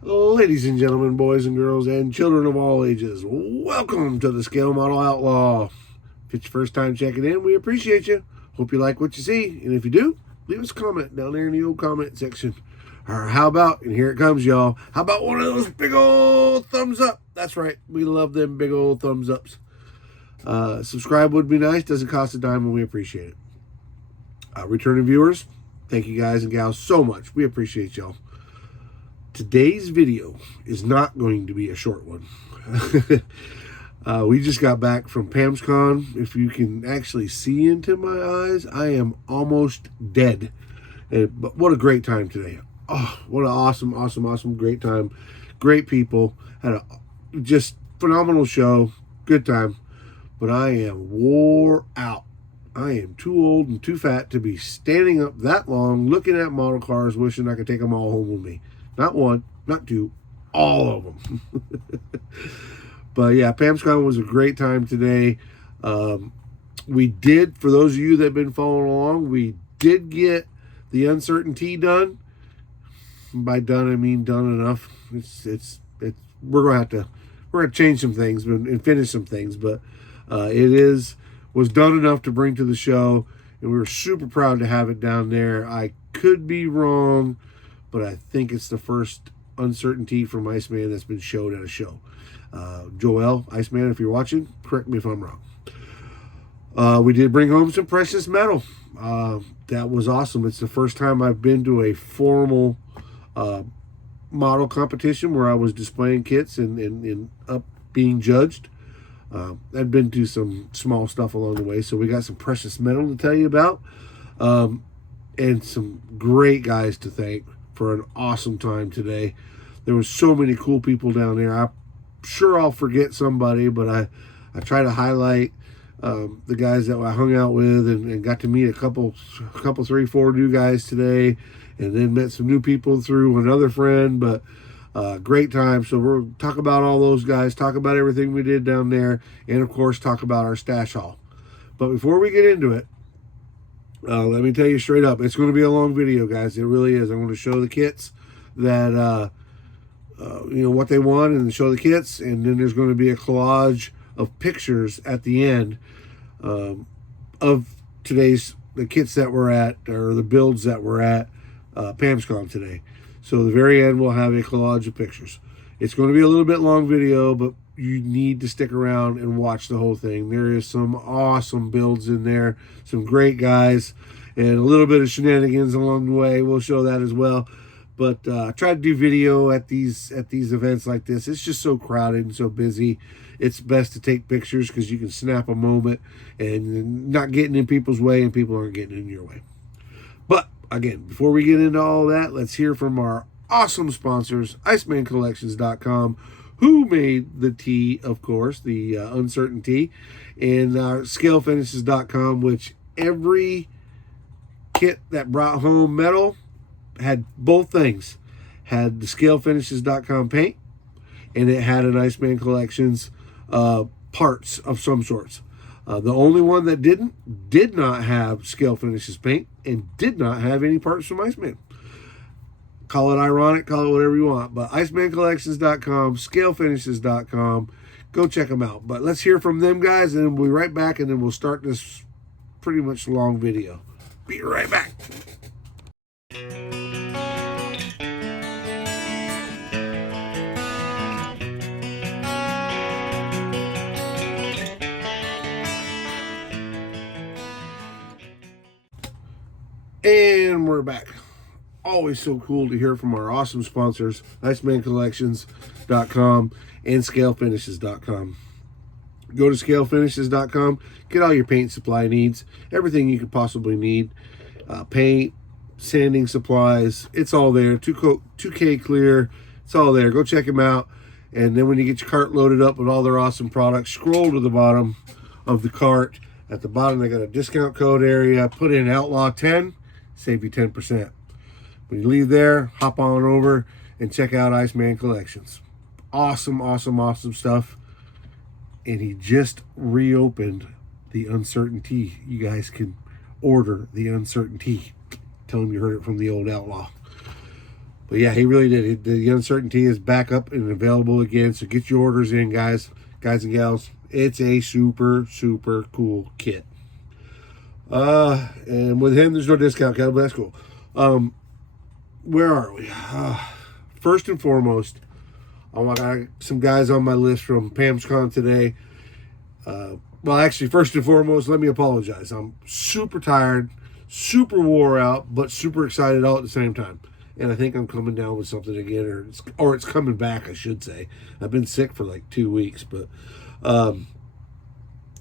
Ladies and gentlemen, boys and girls, and children of all ages, welcome to the Scale Model Outlaw. If it's your first time checking in, we appreciate you. Hope you like what you see, and if you do, leave us a comment down there in the old comment section. Or how about, and here it comes, y'all, how about one of those big old thumbs up? That's right, we love them big old thumbs ups. Subscribe would be nice, doesn't cost a dime, and we appreciate it. Returning viewers, thank you guys and gals so much. We appreciate y'all. Today's video is not going to be a short one. We just got back from Pamscon. If you can actually see into my eyes, I am almost dead. But what a great time today. Oh, what an awesome, great time. Great people. Had a just phenomenal show. Good time. But I am wore out. I am too old and too fat to be standing up that long looking at model cars wishing I could take them all home with me. Not one, not two, all of them. But yeah, Pamscon was a great time today. We did, for those of you that have been following along, we did get the uncertainty done. By done, I mean done enough. We're gonna change some things and finish some things, but was done enough to bring to the show, and we were super proud to have it down there. I could be wrong, but I think it's the first uncertainty from Iceman that's been showed at a show. Joel, Iceman, if you're watching, correct me if I'm wrong. We did bring home some precious metal. That was awesome. It's the first time I've been to a formal model competition where I was displaying kits and up being judged. I've been to some small stuff along the way, so we got some precious metal to tell you about, and some great guys to thank for an awesome time today. There was so many cool people down there. I'm sure I'll forget somebody, but I try to highlight the guys that I hung out with and got to meet a couple, 3, 4 new guys today, and then met some new people through another friend. But great time. So we'll talk about all those guys, talk about everything we did down there, and of course talk about our stash haul. But before we get into it, let me tell you straight up, it's going to be a long video, guys. It really is. I'm going to show the kits that, what they won, and show the kits, and then there's going to be a collage of pictures at the end of the kits that we're at, or the builds that we're at Pamscon today. So at the very end, we'll have a collage of pictures. It's going to be a little bit long video, but you need to stick around and watch the whole thing. There is some awesome builds in there, some great guys, and a little bit of shenanigans along the way. We'll show that as well. But I try to do video at these events like this. It's just so crowded and so busy. It's best to take pictures because you can snap a moment and not getting in people's way, and people aren't getting in your way. But again, before we get into all that, let's hear from our awesome sponsors, IcemanCollections.com, who made the tee, of course, the uncertainty, and ScaleFinishes.com, which every kit that brought home metal had both things. Had the ScaleFinishes.com paint, and it had an Iceman Collections parts of some sorts. The only one that did not have Scale Finishes paint and did not have any parts from Iceman. Call it ironic, call it whatever you want, but IcemanCollections.com, ScaleFinishes.com, go check them out. But let's hear from them guys, and then we'll be right back, and then we'll start this pretty much long video. Be right back. And we're back. Always so cool to hear from our awesome sponsors, IcemanCollections.com and ScaleFinishes.com. Go to ScaleFinishes.com, get all your paint supply needs, everything you could possibly need. Paint, sanding supplies, it's all there. 2K clear, it's all there. Go check them out. And then when you get your cart loaded up with all their awesome products, scroll to the bottom of the cart. At the bottom, they got a discount code area. Put in Outlaw 10, save you 10%. When you leave there, hop on over and check out Iceman Collections. Awesome stuff. And he just reopened the uncertainty. You guys can order the uncertainty. Tell him you heard it from the old outlaw. But yeah, he really did. The uncertainty is back up and available again. So get your orders in, guys and gals. It's a super, super cool kit. And with him, there's no discount code, but that's cool. Where are we? First and foremost, I got some guys on my list from Pamscon today. Well, actually, first and foremost, let me apologize. I'm super tired, super wore out, but super excited all at the same time. And I think I'm coming down with something again, or it's coming back, I should say. I've been sick for like 2 weeks, but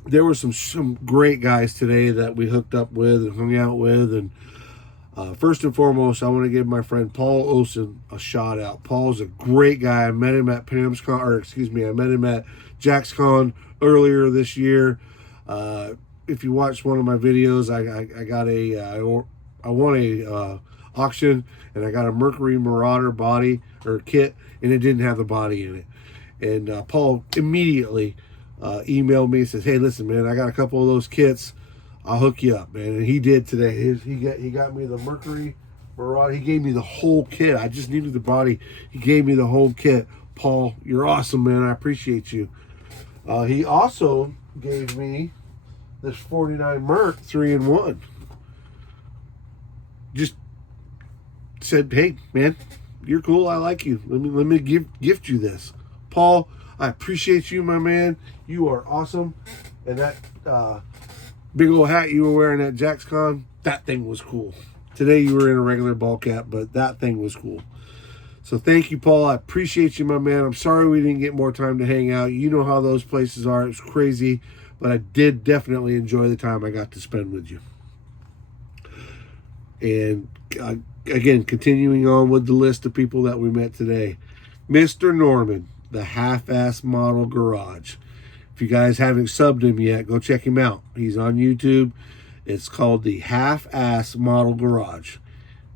there were some great guys today that we hooked up with and hung out with. And first and foremost, I want to give my friend Paul Olson a shout out. Paul's a great guy. I met him at Pamscon, I met him at JaxCon earlier this year. If you watched one of my videos, I won a auction, and I got a Mercury Marauder body or kit, and it didn't have the body in it. And Paul immediately emailed me and says, "Hey, listen, man, I got a couple of those kits. I'll hook you up, man." And he did today. He got me the Mercury Marauder. He gave me the whole kit. I just needed the body. He gave me the whole kit. Paul, you're awesome, man. I appreciate you. He also gave me this 49 Merc 3-in-1. Just said, "Hey, man, you're cool. I like you. Let me gift you this." Paul, I appreciate you, my man. You are awesome. And that big old hat you were wearing at JaxCon, that thing was cool. Today you were in a regular ball cap, but that thing was cool. So thank you, Paul. I appreciate you, my man. I'm sorry we didn't get more time to hang out. You know how those places are. It was crazy, but I did definitely enjoy the time I got to spend with you. And again, continuing on with the list of people that we met today. Mr. Norman, the Half-Ass Model Garage. If you guys haven't subbed him yet, go check him out. He's on YouTube. It's called the Half-Ass Model Garage.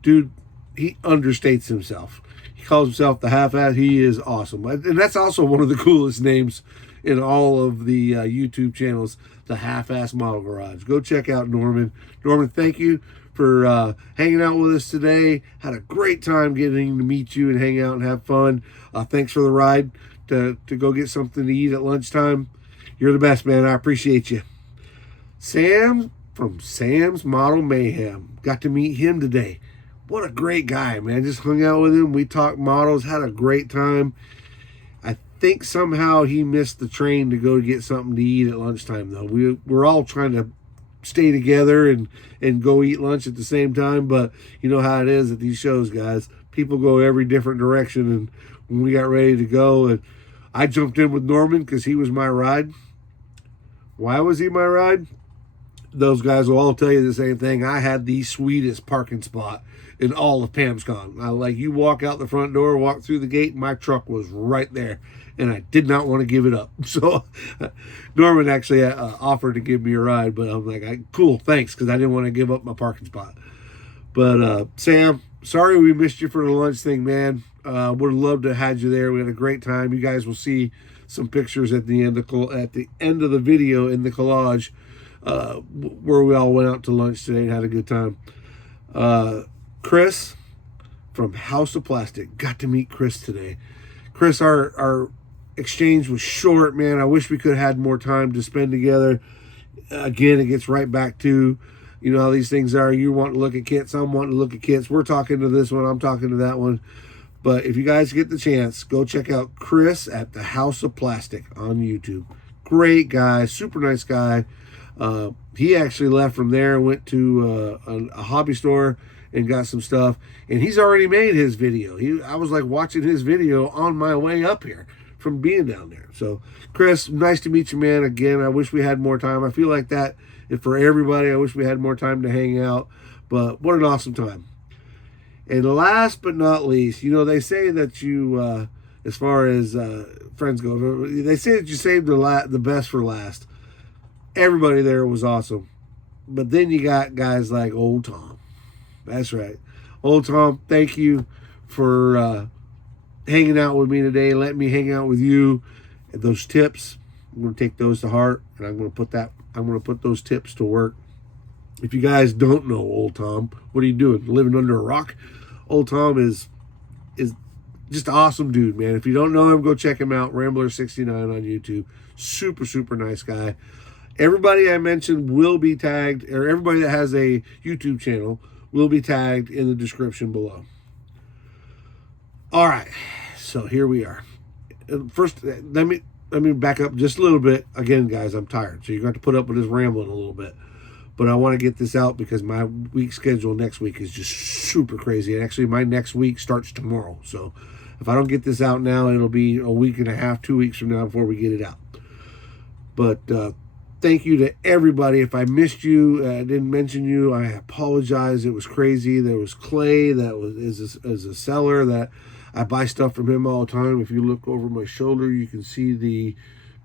Dude, he understates himself. He calls himself the half-ass. He is awesome. And that's also one of the coolest names in all of the YouTube channels, the Half-Ass Model Garage. Go check out Norman. Norman, thank you for hanging out with us today. Had a great time getting to meet you and hang out and have fun. Thanks for the ride to go get something to eat at lunchtime. You're the best, man. I appreciate you. Sam from Sam's Model Mayhem. Got to meet him today. What a great guy, man. Just hung out with him. We talked models, had a great time. I think somehow he missed the train to go get something to eat at lunchtime, though. We're all trying to stay together and go eat lunch at the same time, but you know how it is at these shows, guys. People go every different direction, and when we got ready to go, and I jumped in with Norman because he was my ride. Why was he my ride? Those guys will all tell you the same thing. I had the sweetest parking spot in all of Pamscon. You walk out the front door, walk through the gate, my truck was right there, and I did not want to give it up. So Norman actually offered to give me a ride, but I'm like, cool, thanks, because I didn't want to give up my parking spot. But Sam, sorry we missed you for the lunch thing, man. Would have loved to have had you there. We had a great time. You guys will see some pictures at the end of the video in the collage where we all went out to lunch today and had a good time. Chris from House of Plastic. Got to meet Chris today. Chris, our exchange was short, man. I wish we could have had more time to spend together. Again, it gets right back to, you know how these things are. You want to look at kits, I'm wanting to look at kits. We're talking to this one, I'm talking to that one. But if you guys get the chance, go check out Chris at the House of Plastic on YouTube. Great guy, super nice guy. He actually left from there, went to a hobby store and got some stuff. And he's already made his video. I was like watching his video on my way up here from being down there. So, Chris, nice to meet you, man. Again, I wish we had more time. I feel like that and for everybody. I wish we had more time to hang out. But what an awesome time. And last but not least, you know, they say that you, as far as friends go, they say that you saved the best for last. Everybody there was awesome. But then you got guys like Old Tom. That's right. Old Tom, thank you for hanging out with me today. Let me hang out with you. And those tips, I'm going to take those to heart, and I'm going to put those tips to work. If you guys don't know Old Tom, what are you doing? Living under a rock? Old Tom is is just an awesome dude, man. If you don't know him, go check him out. Rambler69 on YouTube. Super, super nice guy. Everybody I mentioned will be tagged, or everybody that has a YouTube channel will be tagged in the description below. All right, so here we are. First, let me back up just a little bit. Again, guys, I'm tired, so you're going to have to put up with this rambling a little bit. But I want to get this out because my week schedule next week is just super crazy. And actually, my next week starts tomorrow. So if I don't get this out now, it'll be a week and a half, 2 weeks from now before we get it out. But thank you to everybody. If I missed you, I didn't mention you, I apologize. It was crazy. There was Clay that is a seller that I buy stuff from him all the time. If you look over my shoulder, you can see the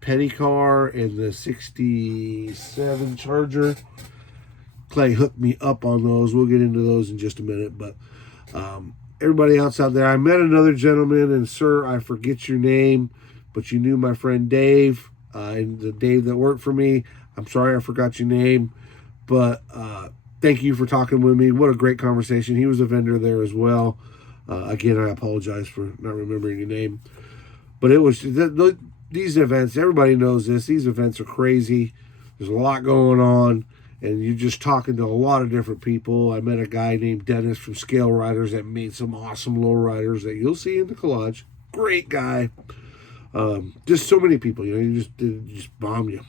Petty car and the 67 Charger. Clay hooked me up on those. We'll get into those in just a minute. But everybody else out there, I met another gentleman, and sir, I forget your name, but you knew my friend Dave, and the Dave that worked for me. I'm sorry I forgot your name, but thank you for talking with me. What a great conversation. He was a vendor there as well. Again, I apologize for not remembering your name. But it was these events, everybody knows this. These events are crazy. There's a lot going on. And you're just talking to a lot of different people. I met a guy named Dennis from Scale Riders that made some awesome low riders that you'll see in the collage. Great guy. Just so many people, you just bomb you.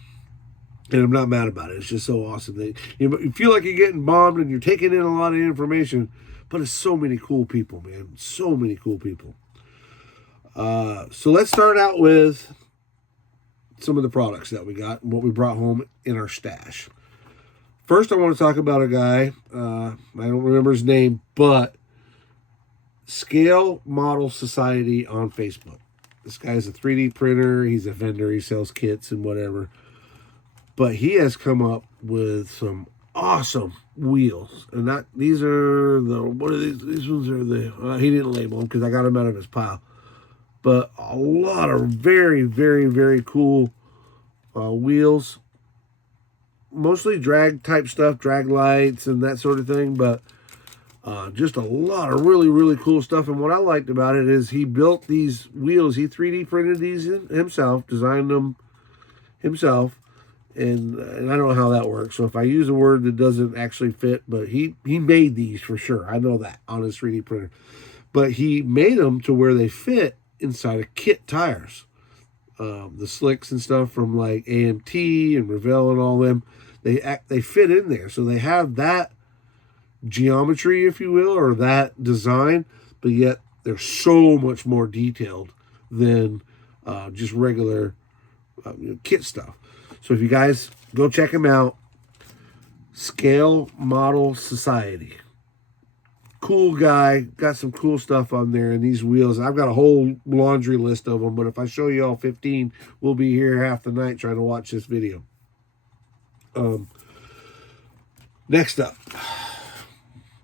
And I'm not mad about it. It's just so awesome. You feel like you're getting bombed and you're taking in a lot of information, but it's so many cool people, man. So many cool people. So let's start out with some of the products that we got and what we brought home in our stash. First, I want to talk about a guy, I don't remember his name, but Scale Model Society on Facebook. This guy's a 3D printer. He's a vendor. He sells kits and whatever. But he has come up with some awesome wheels. And these are the, what are these? These ones are the, he didn't label them because I got them out of his pile. But a lot of very, very, very cool wheels. Mostly drag type stuff, drag lights and that sort of thing, but just a lot of really, really cool stuff. And what I liked about it is he built these wheels. He 3D printed these himself, designed them himself, and I don't know how that works. So if I use a word that doesn't actually fit, but he made these for sure. I know that on his 3D printer. But he made them to where they fit inside of kit tires. The slicks and stuff from like AMT and Revell and all them, they fit in there. So they have that geometry, if you will, or that design, but yet they're so much more detailed than just regular kit stuff. So if you guys go check them out, Scale Model Society. Cool guy, got some cool stuff on there, and these wheels, I've got a whole laundry list of them, but if I show you all 15, we'll be here half the night trying to watch this video. Next up,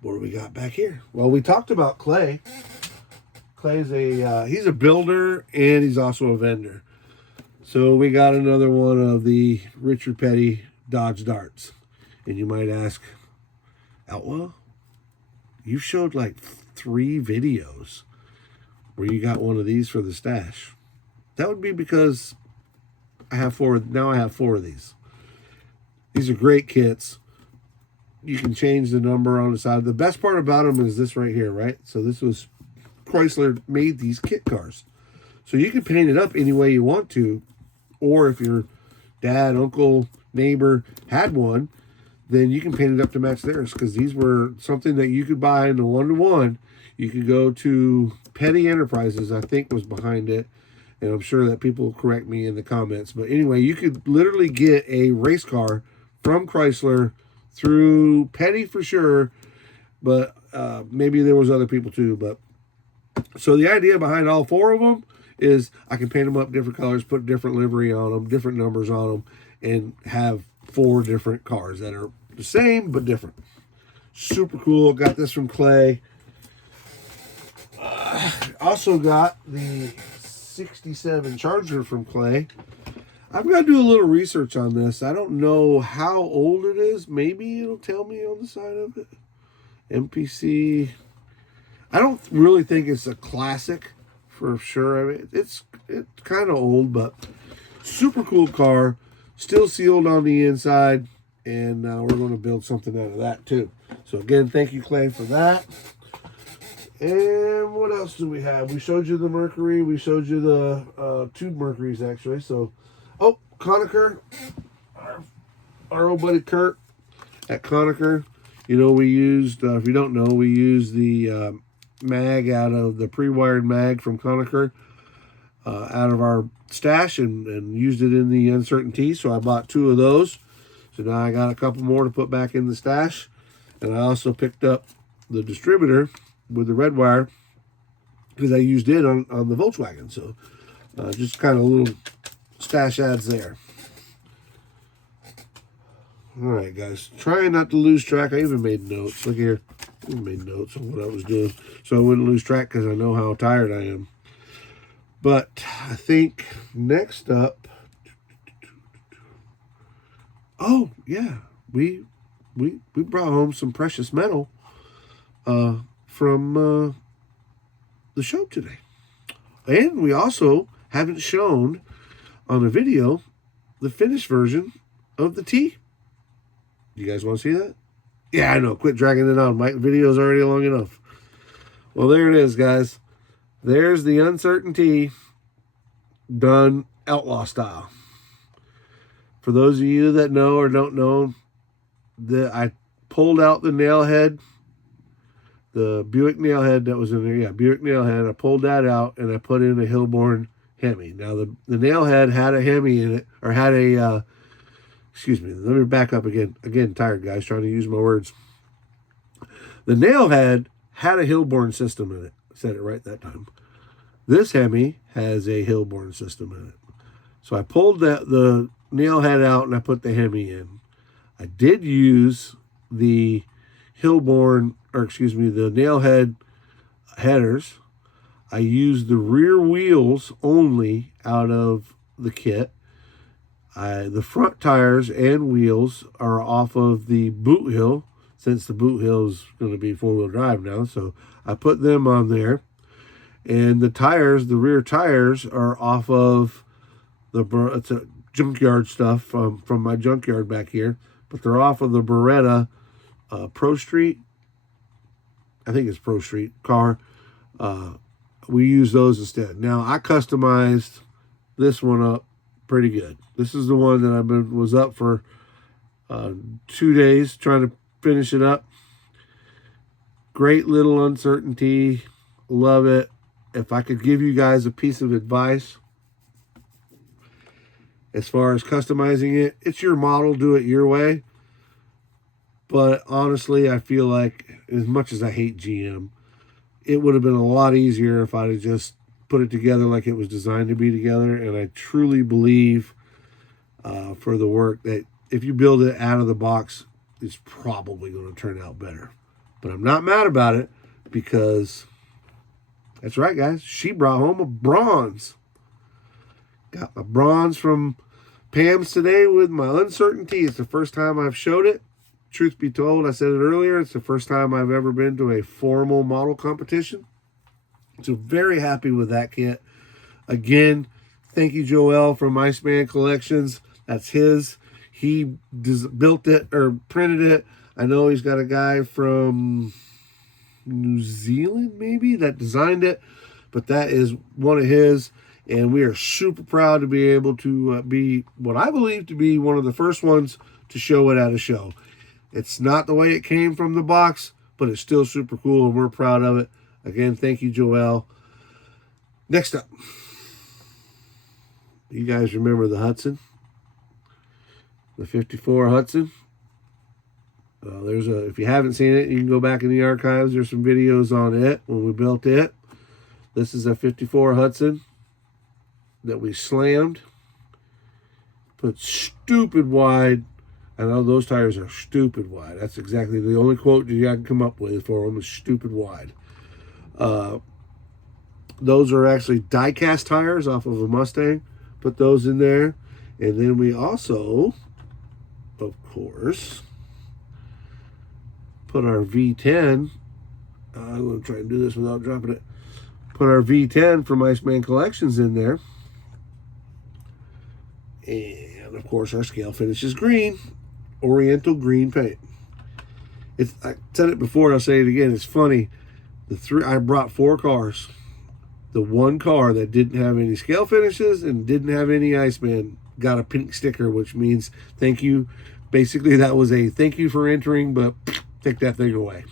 what do we got back here? Well, we talked about Clay. Clay's he's a builder, and he's also a vendor. So we got another one of the Richard Petty Dodge Darts. And you might ask, Outlaw? You showed like 3 videos where you got one of these for the stash. That would be because I have 4. Now I have 4 of these. These are great kits. You can change the number on the side. The best part about them is this right here, right? So this was, Chrysler made these kit cars. So you can paint it up any way you want to. Or if your dad, uncle, neighbor had one, then you can paint it up to match theirs, because these were something that you could buy in the 1-to-1. You could go to Petty Enterprises, I think, was behind it, and I'm sure that people will correct me in the comments. But anyway, you could literally get a race car from Chrysler through Petty for sure, but maybe there was other people too. But so the idea behind all 4 of them is I can paint them up different colors, put different livery on them, different numbers on them, and have 4 different cars that are the same but different. Super cool. Got this from Clay. Also got the 67 Charger from Clay. I've got to do a little research on this. I don't know how old it is. Maybe it'll tell me on the side of it. MPC. I don't really think it's a classic for sure. I mean, it's kind of old, but super cool car, still sealed on the inside, and we're going to build something out of that too. So again, thank you, Clay, for that. And what else do we have? We showed you the Mercury. We showed you the two Mercuries, actually. So, oh, Conacher, our old buddy Kurt at Conacher. You know, we used, if you don't know, we used the mag out of the pre-wired mag from Conacher out of our stash and used it in the Uncertainty. So I bought 2 of those. So now I got a couple more to put back in the stash. And I also picked up the distributor with the red wire because I used it on the Volkswagen. So just kind of little stash ads there. All right, guys, trying not to lose track. I even made notes. Look here, I even made notes on what I was doing so I wouldn't lose track because I know how tired I am. But I think next up, oh yeah, we brought home some precious metal from the show today. And we also haven't shown on the video the finished version of the T. You guys want to see that? Yeah, I know. Quit dragging it on. My video's already long enough. Well, there it is, guys. There's the Uncertainty done outlaw style. For those of you that know or don't know, I pulled out the nail head, the Buick nail head that was in there. Yeah, Buick nail head. I pulled that out and I put in a Hillborn Hemi. Now, the nail head had a Hemi in it, or had a, excuse me, let me back up again. Again, tired, guys, trying to use my words. The nail head had a Hillborn system in it. I said it right that time. This Hemi has a Hillborn system in it. So I pulled the nail head out and I put the Hemi in. I did use the Hillborn, or excuse me, the nail head headers. I used the rear wheels only out of the kit. The front tires and wheels are off of the boot hill, since the boot hill is going to be 4-wheel drive now. So I put them on there. And the tires, the rear tires, are off of it's a junkyard stuff from my junkyard back here. But they're off of the Beretta Pro Street. I think it's Pro Street car. We use those instead. Now, I customized this one up pretty good. This is the one that was up for 2 days trying to finish it up. Great little Uncertainty. Love it. If I could give you guys a piece of advice as far as customizing it, it's your model, do it your way. But honestly, I feel like, as much as I hate GM, it would have been a lot easier if I'd have just put it together like it was designed to be together. And I truly believe for the work that if you build it out of the box, it's probably going to turn out better. But I'm not mad about it because, that's right, guys, she brought home a bronze. Got my bronze from Pams today with my Uncertainty. It's the first time I've showed it. Truth be told, I said it earlier, it's the first time I've ever been to a formal model competition. So very happy with that kit. Again, thank you, Joel, from Iceman Collections. That's his. He built it or printed it. I know he's got a guy from New Zealand, maybe, that designed it. But that is one of his. And we are super proud to be able to be what I believe to be one of the first ones to show it at a show. It's not the way it came from the box, but it's still super cool, and we're proud of it. Again, thank you, Joel. Next up, you guys remember the Hudson? The 54 Hudson? If you haven't seen it, you can go back in the archives. There's some videos on it when we built it. This is a 54 Hudson that we slammed. Put stupid wide. I know those tires are stupid wide. That's exactly the only quote that I can come up with for them is stupid wide. Those are actually die-cast tires off of a Mustang. Put those in there. And then we also, of course, put our V10 I'm going to try and do this without dropping it. Put our V10 from Iceman Collections in there. And, of course, our scale finish is green. Oriental green paint. I said it before, I'll say it again. It's funny. I brought 4 cars. The one car that didn't have any scale finishes and didn't have any Iceman got a pink sticker, which means thank you. Basically, that was a thank you for entering, but take that thing away.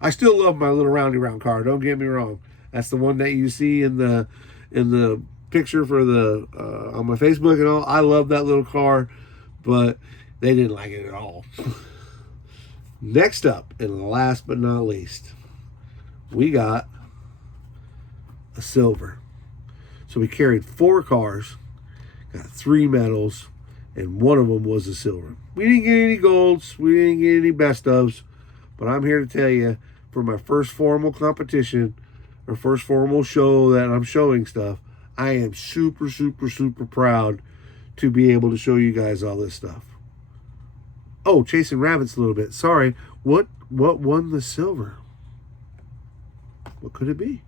I still love my little roundy round car. Don't get me wrong. That's the one that you see in the picture for the on my Facebook and all. I love that little car, but they didn't like it at all. Next up, and last but not least, we got a silver. So we carried 4 cars, got 3 medals, and one of them was a silver. We didn't get any golds, we didn't get any best ofs, but I'm here to tell you, for my first formal competition, or first formal show that I'm showing stuff, I am super, super, super proud to be able to show you guys all this stuff. Oh, chasing rabbits a little bit. Sorry. What won the silver? What could it be?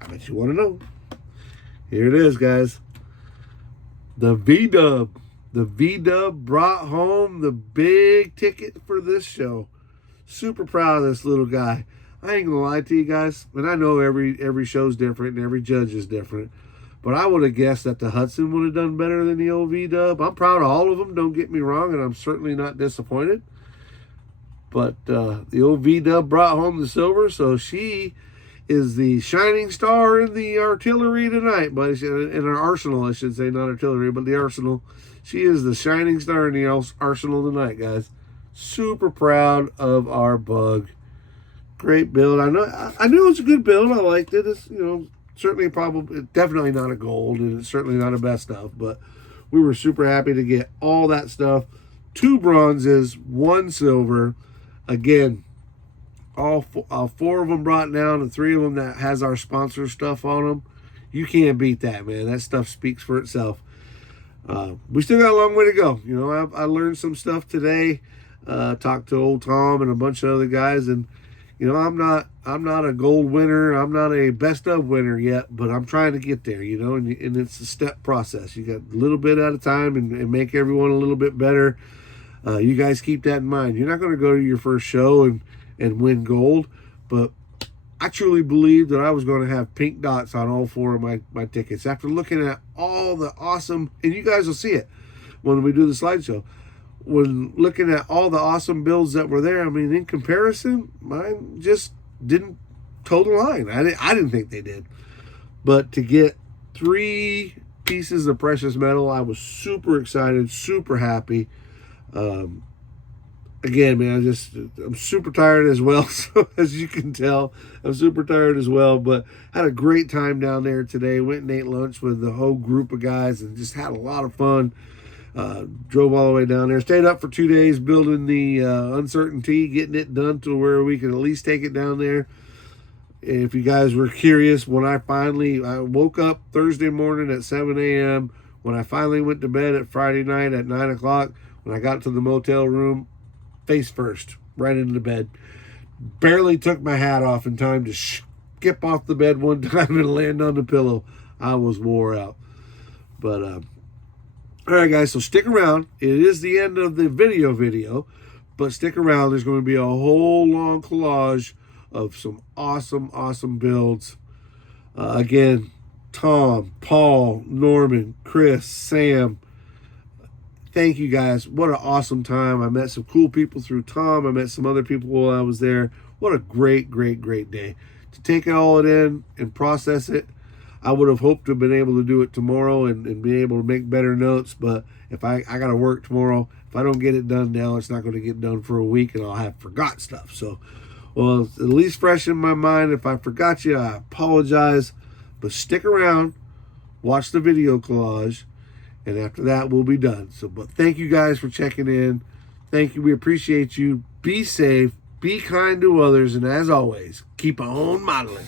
I bet you want to know. Here it is, guys. The V-Dub. The V-Dub brought home the big ticket for this show. Super proud of this little guy. I ain't gonna lie to you guys, and I know every show's different and every judge is different, but I would have guessed that the Hudson would have done better than the old V-Dub. I'm proud of all of them, don't get me wrong, and I'm certainly not disappointed. But the old V-Dub brought home the silver, so she is the shining star in the artillery tonight, but in our arsenal, I should say, not artillery, but the arsenal. She is the shining star in the arsenal tonight, guys. Super proud of our bug. Great build. I knew it was a good build. I liked it. It's, certainly definitely not a gold, and it's certainly not a best of, but we were super happy to get all that stuff. 2 bronzes, 1 silver. Again, all 4 of them brought down, and 3 of them that has our sponsor stuff on them. You can't beat that, man. That stuff speaks for itself. We still got a long way to go. I learned some stuff today. Talked to old Tom and a bunch of other guys, and I'm not a gold winner. I'm not a best of winner yet, but I'm trying to get there, and it's a step process. You got a little bit at a time and make everyone a little bit better. You guys keep that in mind. You're not going to go to your first show and win gold, but I truly believe that I was going to have pink dots on all 4 of my tickets after looking at all the awesome, and you guys will see it when we do the slideshow. When looking at all the awesome builds that were there, I mean, in comparison, mine just didn't toe the line. I didn't think they did. But to get 3 pieces of precious metal, I was super excited, super happy. Again, man, I'm super tired as well. So as you can tell, I'm super tired as well. But had a great time down there today. Went and ate lunch with the whole group of guys and just had a lot of fun. Drove all the way down there, stayed up for 2 days building the uncertainty, getting it done to where we can at least take it down there. If you guys were curious, when I woke up Thursday morning at 7 a.m., when I finally went to bed at Friday night at 9 o'clock, when I got to the motel room, face first, right into the bed. Barely took my hat off in time to skip off the bed one time and land on the pillow. I was wore out. But, all right, guys, so stick around. It is the end of the video, but stick around. There's going to be a whole long collage of some awesome builds. Again, Tom, Paul, Norman, Chris, Sam. Thank you, guys. What an awesome time. I met some cool people through Tom. I met some other people while I was there. What a great day. To take it all in and process it. I would have hoped to have been able to do it tomorrow and be able to make better notes, but if I got to work tomorrow, if I don't get it done now, it's not going to get done for a week, and I'll have forgot stuff. So, well, it's at least fresh in my mind. If I forgot you, I apologize, but stick around, watch the video collage, and after that, we'll be done. So, but thank you guys for checking in. Thank you. We appreciate you. Be safe. Be kind to others. And as always, keep on modeling.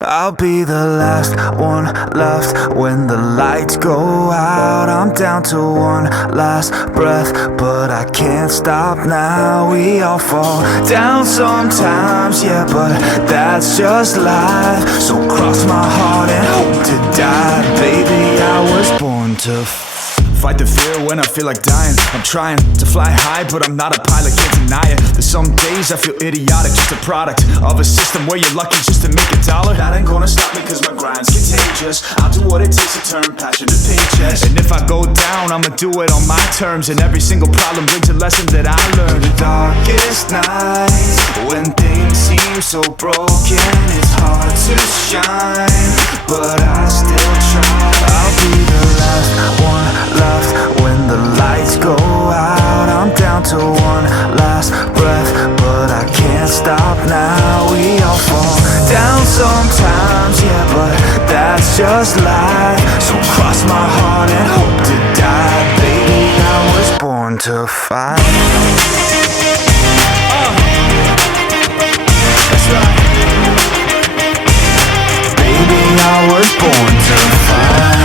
I'll be the last one left when the lights go out. I'm down to one last breath, but I can't stop now. We all fall down sometimes, yeah, but that's just life. So cross my heart and hope to die. Baby, I was born to fight the fear when I feel like dying. I'm trying to fly high, but I'm not a pilot, can't deny it. There's some days I feel idiotic, just a product of a system where you're lucky just to make a dollar. That ain't gonna stop me cause my grind's contagious. I'll do what it takes to turn passion to paychecks. And if I go down, I'ma do it on my terms. And every single problem brings a lesson that I learned. The darkest nights, when things seem so broken, it's hard to shine, but I still try. I'll be the last one left when the lights go out. I'm down to one last breath, but I can't stop now. We all fall down sometimes, yeah, but that's just life. So cross my heart and hope to die. Baby, I was born to fight. That's right. Baby, I was born to fight.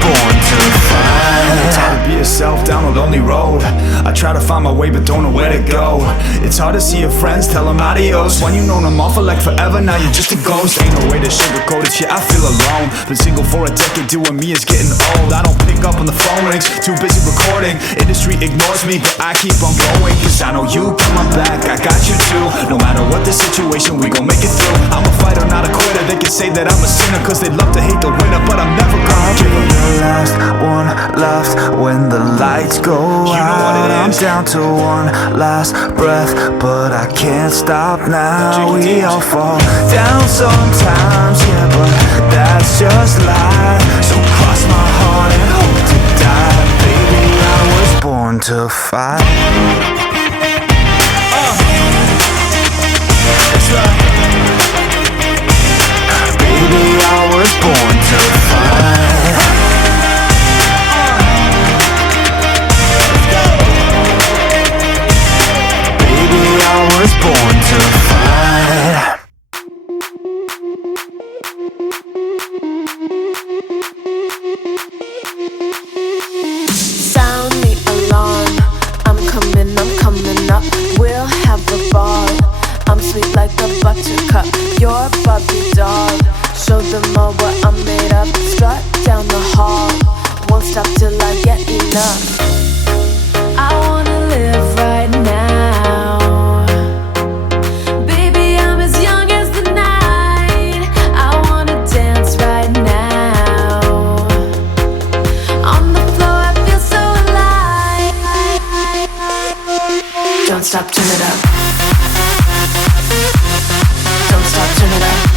Born to fight. It's hard to be yourself down a lonely road. I try to find my way but don't know where to go. It's hard to see your friends, tell them adios. When you known them all for like forever, now you're just a ghost. Ain't no way to sugarcoat it, yeah, I feel alone. Been single for a decade, doing me is getting old. I don't pick up on the phone rings, too busy recording. Industry ignores me, but I keep on going. Cause I know you got my back, I got you too. No matter what the situation, we gon' make it through. I'm a fighter, not a quitter. They can say that I'm a sinner cause they love to hate the winner, but I'm never gonna give up. The last one left when the lights go out. I'm down to one last breath, but I can't stop now. We all fall down sometimes, yeah, but that's just life. So cross my heart and hope to stop, turn it up. Don't stop, turn it up.